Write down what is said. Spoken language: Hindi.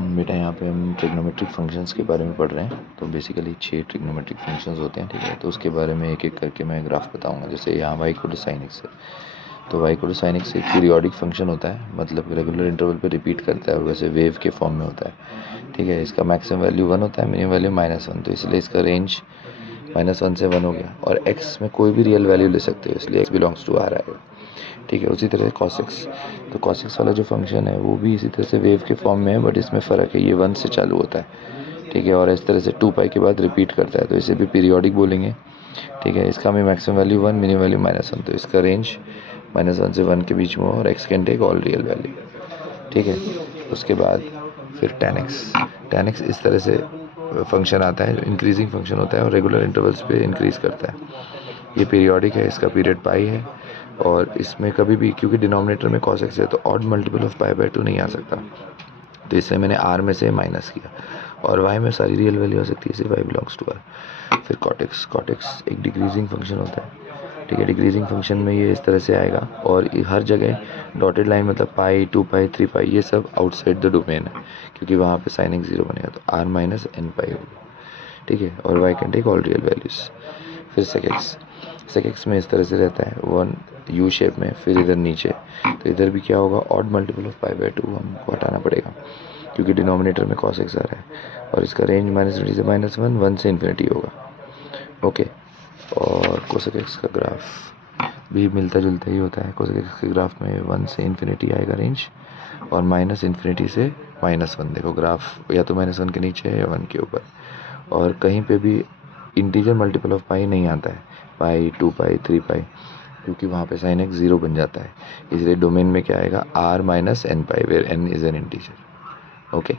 बेटा यहाँ पे हम ट्रिग्नोमेट्रिक फंक्शंस के बारे में पढ़ रहे हैं। तो बेसिकली 6 ट्रिग्नोमेट्रिक फंक्शंस होते हैं, ठीक है। तो उसके बारे में एक एक करके मैं ग्राफ बताऊंगा। जैसे यहाँ y equal to sine x है, तो y equal to sine x एक पीरियोडिक फंक्शन होता है, मतलब रेगुलर इंटरवल पे रिपीट करता है और वैसे वेव के फॉर्म में होता है, ठीक है। इसका मैक्सिमम वैल्यू 1 होता है, मिनिमम वैल्यू -1, तो इसलिए इसका रेंज -1 से 1 हो गया। और x में कोई भी रियल वैल्यू ले सकते हो, इसलिए x बिलोंग्स टू r आएगा, ठीक है। उसी तरह cos x, तो cos x वाला जो फंक्शन है वो भी इसी तरह से वेव के फॉर्म में है, बट इसमें फ़र्क है, ये 1 से चालू होता है, ठीक है। और इस तरह से 2 पाई के बाद रिपीट करता है, तो इसे भी पीरियोडिक बोलेंगे, ठीक है। इसका भी मैक्सिमम वैल्यू 1, मिनिमम वैल्यू -1, तो इसका रेंज -1 से 1 के बीच में हो और x can take all real value, ठीक है। उसके बाद फिर tan x इस तरह से फंक्शन आता है, इंक्रीजिंग फंक्शन होता है और रेगुलर इंटरवल्स पे इंक्रीज़ करता है। ये पीरियोडिक है, इसका पीरियड पाई है, और इसमें कभी भी, क्योंकि डिनोमिनेटर में cos x है, तो ऑड मल्टीपल ऑफ π/2 नहीं आ सकता, तो इससे मैंने r में से माइनस किया। और y में सारी रियल वैल्यू आ सकती है, सिर्फ y बिलोंग्स टू r। फिर cot x एक डिक्रीजिंग फंक्शन होता है, ठीक है। डिक्रीजिंग फंक्शन में ये इस तरह से आएगा, और हर जगह डॉटेड लाइन, मतलब पाई, 2 पाई, 3 पाई, ये सब आउटसाइड द डोमेन है, क्योंकि वहाँ पे साइन एक्स 0 बनेगा, तो r माइनस n पाई होगा, ठीक है। और y can take all real values. फिर sec x में इस तरह से रहता है, 1 यू शेप में, फिर इधर नीचे, तो इधर भी क्या होगा, ऑड मल्टीपल ऑफ π/2 हमको हटाना पड़ेगा, क्योंकि डिनोमिनेटर में cos x आ रहा है। और इसका रेंज -3 से -1, 1 से इन्फिनिटी होगा, ओके। और cosec x का ग्राफ भी मिलता जुलता ही होता है। cosec x के ग्राफ में 1 से इन्फिनिटी आएगा रेंज, और -इन्फिनिटी से -1। देखो ग्राफ या तो -1 के नीचे है या 1 के ऊपर। और कहीं पे भी इंटीजर मल्टीपल ऑफ पाई नहीं आता है, पाई, 2 पाई, 3 पाई, क्योंकि वहाँ पे साइन एक्स 0 बन जाता है। इसलिए डोमेन में क्या आएगा, r - n pi, where n is an integer, okay.